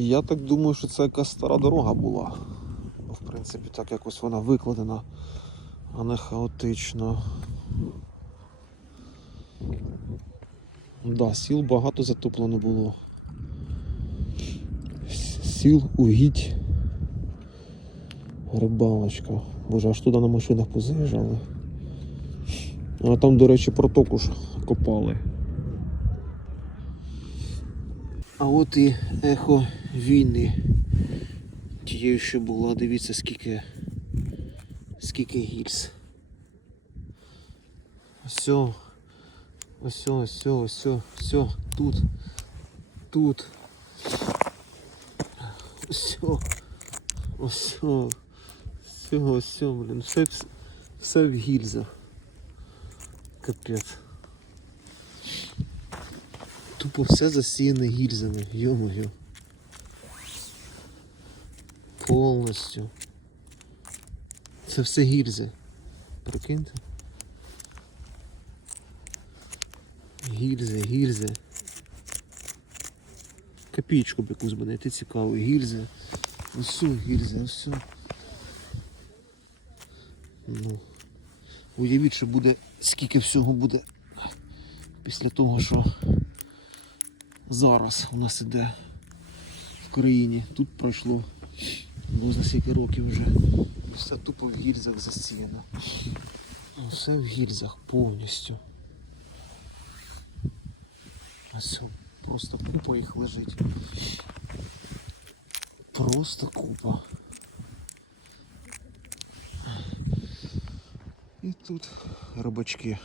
Я так думаю, що це якась стара дорога була. В принципі, так якось вона викладена, а не хаотично. Да, сіл багато затоплено було. Сіл, угідь. Рибалочка. Боже, аж туди на машинах позаїжджали. А там, до речі, протоку ж копали. А от і ехо війни. Тією, що була, дивіться, скільки, скільки гільз. Ось, ось, ось, ось, ось, тут, тут. Ось, ось, все, ось, блін, все, вс- все в гільзах. Капець. Тупо все засіяне гільзами, йо-моє. Повністю. Це все гільзи. Прикиньте. Гільзи, гільзи. Копійку б якусь би знайти цікаву. Гільзи. Ось гільзи, ось. Ну. Уявіть, що буде, скільки всього буде після того, що зараз у нас іде в країні. Тут пройшло ну, за скільки років вже. Все тупо в гільзах засіяно. Все в гільзах повністю. Ось просто купа їх лежить. Просто купа. І тут рибачки